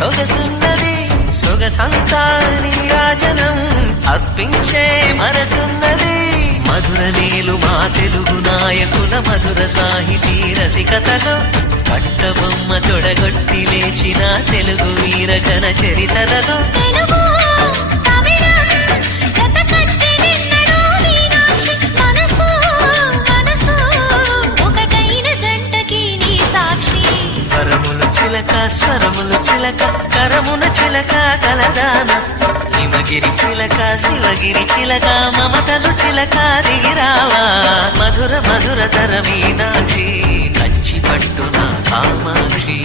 సొగసున్నది సొగసంతా నీరాజనం అర్పించే మనసున్నది మధుర నీలు మా తెలుగు నాయకుల మధుర సాహితీ రసికతలో పట్టబొమ్మ తొడగొట్టి లేచిన తెలుగు వీరగణ చరితలలో వరములు చిలక స్వరములు చిలక కరమున చిలక కలదాన హిమగిరి చిలక శివగిరి చిలక మమతలు చిలక దిగిరావా మధుర మధుర తర మీనాక్షి కంచి పట్టున కామాక్షి